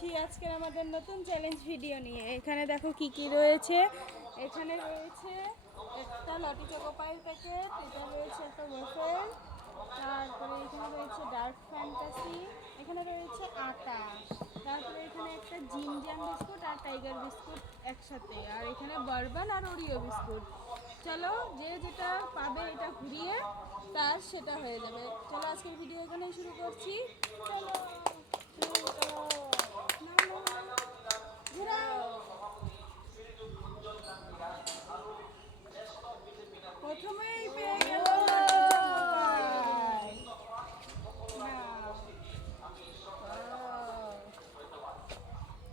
করছি আজকে আমাদের নতুন চ্যালেঞ্জ ভিডিও নিয়ে। এখানে দেখো কি কি রয়েছে। এখানে রয়েছে একটা লটি চকোপাই প্যাকেট, এটা রয়েছে একটা ওয়েফার, তারপরে এখানে রয়েছে ডার্ক ফ্যান্টাসি, এখানে রয়েছে আটা, তারপরে এখানে একটা জিম জ্যাম বিস্কুট আর টাইগার বিস্কুট একসাথে, আর এখানে বারবান আর ওরিও বিস্কুট। চলো যে যেটা পাবে এটা ঘুরিয়ে তার সেটা হয়ে যাবে। চলো আজকের ভিডিও এখানেই শুরু করছি। চলো প্রথমেই পেয়ে গেল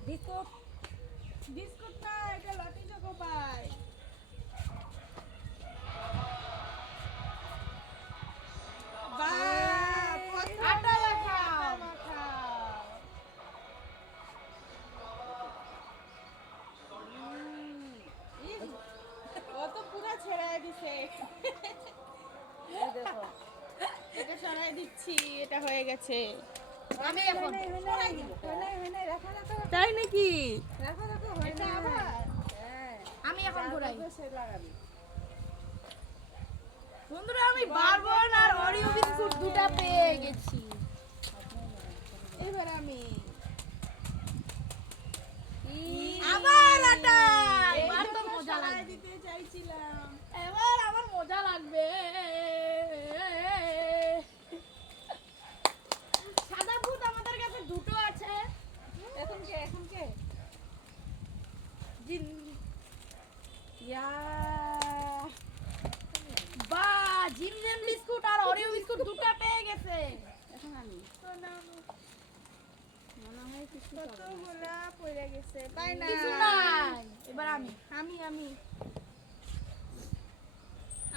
বিস্কুট। বিস্কুট না, এটা লটি চকো পাই। আটা মাখাও। ও তো পুরো ছেড়াই দিছে। দেখো এটা সরাই দিচ্ছি, এটা হয়ে গেছে। আমি এখন তাই নাকি? আমি এখন ঘুরাই। লাগাবি বন্ধুরা, আমি বারবান আর ওরিও বিস্কুট দুটো পেয়ে গেছি। এবার আমি আবার আটা। এবার এবার তো মজা সরাই লাগবে। দিতে চাইছিলাম। এবার আমার মজা লাগবে। সাদা ভূত আমাদের কাছে দুটো আছে। এখন কে জিন ইয়া বা জিম জ্যাম বিস্কুট আর ওরিও বিস্কুট দুটো পেয়ে গেছে। এখন আমি মনে হয় কিছু কতগুলা পড়ে গেছে। পাই না, কিছু নাই। এবার আমি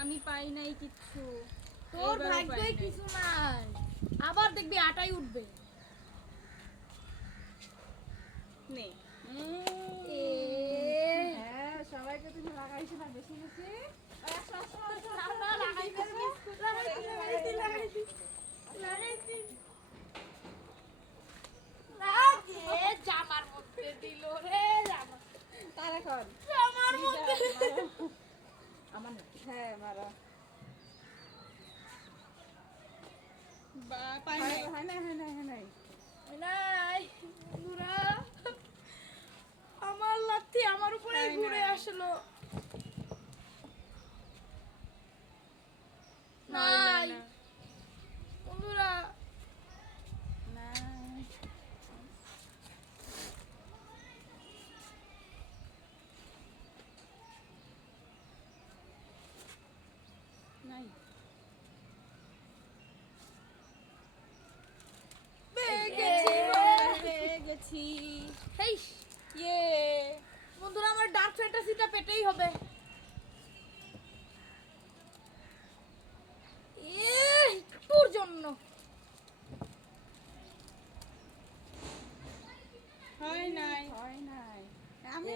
আমি পাই নাই কিচ্ছু। তোর এইবারও ভাগ্যে পাই নাই। কিছু নাই। আবার দেখবি আটাই উঠবে। নে হ্যাঁ, সবাইকে তুমি লাগাইছো না বেশি বেশি। জামার মধ্যে দিল রে, তার এখন জামার মধ্যে। আমার হ্যাঁ মারা পাই নাই নাই বন্ধুরা, আমার লাথি আমার উপরে তাই না? ঘুরে আসলো। নাই বন্ধুরা, নাই পেয়ে গেছি। এই ইয়ে বন্ধুরা, আমার ডার্ক ফ্যান্টাসিটা পেটেই হবে। তোর জন্য হয় নাই আমি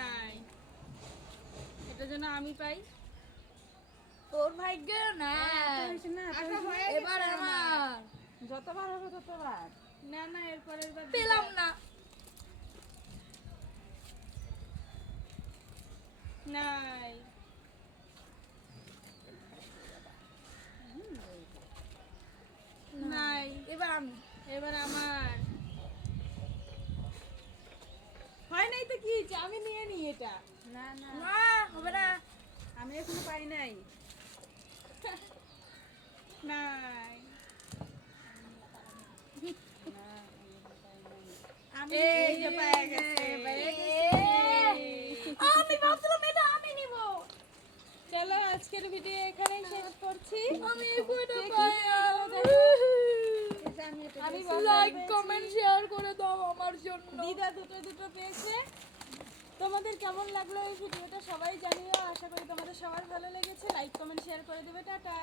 নাই, এটা যেন আমি পাই। তোর ভাগ্য না। আশা হয়ে এবার গেছে আমার যতবার হবে ততবার। না এরপরের বার পেলাম না। নাই নাই, এবার আমার হয় নাই তো কি হয়েছে, আমি নিয়ে নি এটা। না হবে না। আমি এখনো পাই নাই। নাই আমি এই যে পেয়ে গেছি। আমি ভাবছিলাম এটা আমি নিব। চলো আজকের ভিডিও এখানেই শেষ করছি। আমি কইটা কে কি পাই। আমি লাইক কমেন্ট শেয়ার করে দাও আমার জন্য। দিদা দুটো পেয়েছে। তোমাদের কেমন লাগলো এই ভিডিওটা সবাই জানিও। আশা করি তোমাদের সবার ভালো লেগেছে। লাইক কমেন্ট শেয়ার করে দেবে। টাটা।